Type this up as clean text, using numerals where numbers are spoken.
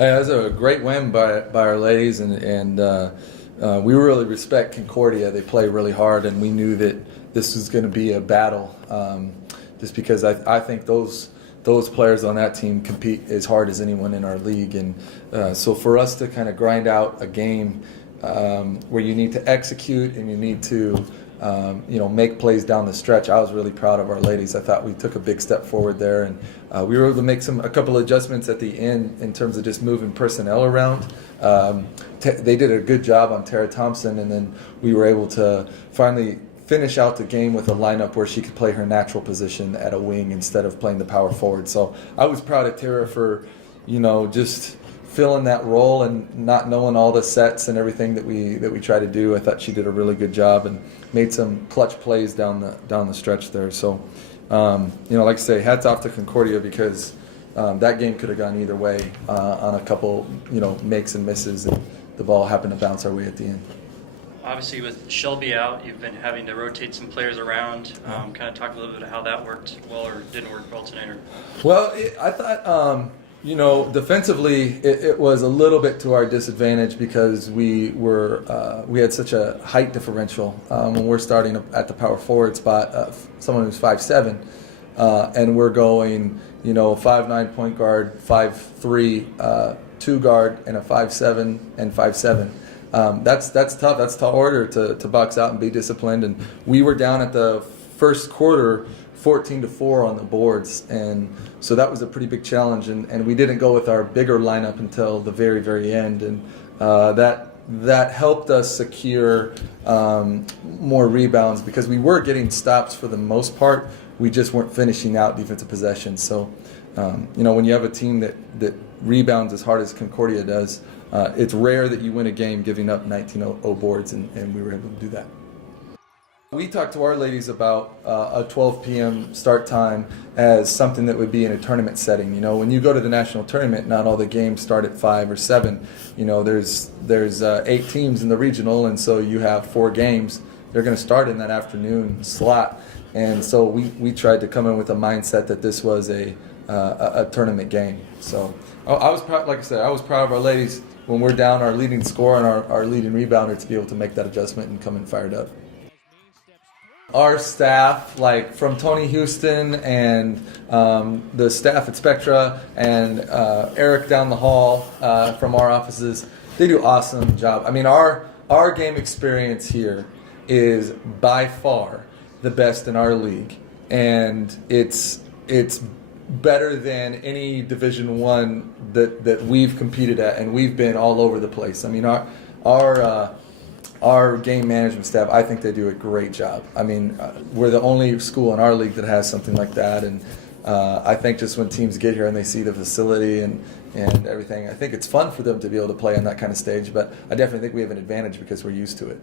Hey, that was a great win by our ladies, and we really respect Concordia. They play really hard, and we knew that this was going to be a battle, just because I think those players on that team compete as hard as anyone in our league, and so for us to kind of grind out a game where you need to execute and you need to make plays down the stretch. I was really proud of our ladies. I thought we took a big step forward there, and we were able to make a couple of adjustments at the end in terms of just moving personnel around. They did a good job on Tara Thompson, and then we were able to finally finish out the game with a lineup where she could play her natural position at a wing instead of playing the power forward. So I was proud of Tara for, just filling that role and not knowing all the sets and everything that we try to do. I thought she did a really good job and made some clutch plays down the stretch there. So, like I say, hats off to Concordia, because that game could have gone either way on a couple, makes and misses, and the ball happened to bounce our way at the end. Obviously, with Shelby out, you've been having to rotate some players around. Kind of talk a little bit about how that worked well or didn't work well tonight. Well, I thought, defensively, it was a little bit to our disadvantage because we had such a height differential when we're starting at the power forward spot. Someone who's 5'7", and we're going, 5'9" point guard, 5'3" 2 guard, and a 5'7" and 5'7". That's tough. That's tall order to box out and be disciplined. And we were down at the first quarter 14-4 on the boards, and so that was a pretty big challenge. And we didn't go with our bigger lineup until the very, very end, and that helped us secure more rebounds, because we were getting stops for the most part. We just weren't finishing out defensive possessions. So, when you have a team that rebounds as hard as Concordia does, it's rare that you win a game giving up 19-0 boards, and we were able to do that. We talked to our ladies about a 12 p.m. start time as something that would be in a tournament setting. When you go to the national tournament, not all the games start at 5 or 7. There's 8 teams in the regional, and so you have 4 games. They're going to start in that afternoon slot, and so we tried to come in with a mindset that this was a tournament game. So I was proud. Like I said, I was proud of our ladies when we're down our leading scorer and our leading rebounder to be able to make that adjustment and come in fired up. Our staff, like from Tony Houston and the staff at Spectra and Eric down the hall from our offices, they do an awesome job. I mean, our game experience here is by far the best in our league, and it's better than any Division I that we've competed at, and we've been all over the place. I mean, our game management staff, I think they do a great job. I mean, we're the only school in our league that has something like that, and I think just when teams get here and they see the facility and everything, I think it's fun for them to be able to play on that kind of stage, but I definitely think we have an advantage because we're used to it.